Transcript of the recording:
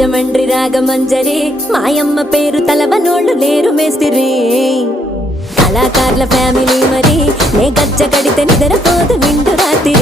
రాజమండ్రి రాగమంజరి మాయమ్మ పేరు తలవనోళ్ళు లేరు మేస్తిరి కళాకారుల ఫ్యామిలీ మరి నే గజ్జ కడితే నిద్రపోదు నిండు రాత్రి